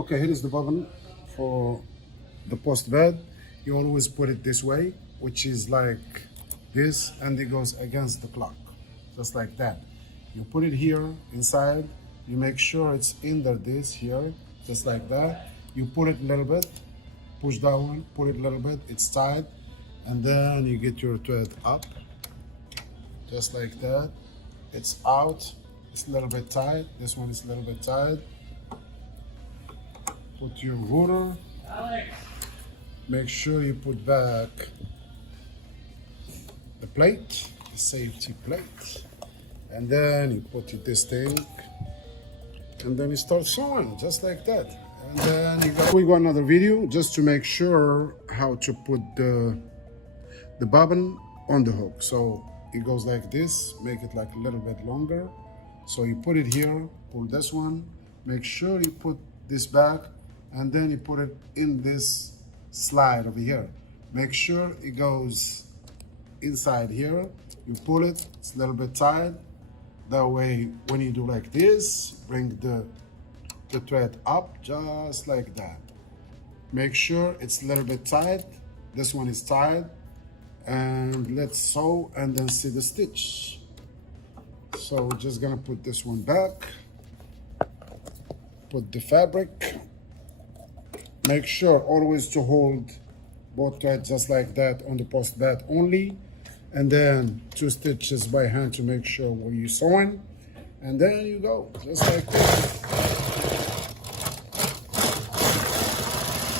Okay, here is the bobbin for the post bed. You always put it this way, which is like this, and it goes against the clock, just like that. You put it here inside, you make sure it's under this here, just like that. You put it a little bit, push down, put it a little bit, it's tight, and then you get your thread up, just like that. It's out, it's a little bit tight, this one is a little bit tight. Put your router, make sure you put back the plate, the safety plate, and then you put this thing, and then you start sewing, just like that. And then we got another video just to make sure how to put the bobbin on the hook. So it goes like this, make it like a little bit longer. So you put it here, pull this one, make sure you put this back, and then you put it in this slide over here. Make sure it goes inside here. You pull it, it's a little bit tight. That way, when you do like this, bring the thread up just like that. Make sure it's a little bit tight. This one is tight. And let's sew and then see the stitch. So we're just gonna put this one back. Put the fabric. Make sure always to hold both threads just like that on the post bed only. And then 2 stitches by hand to make sure where you're sewing. And then you go, just like that.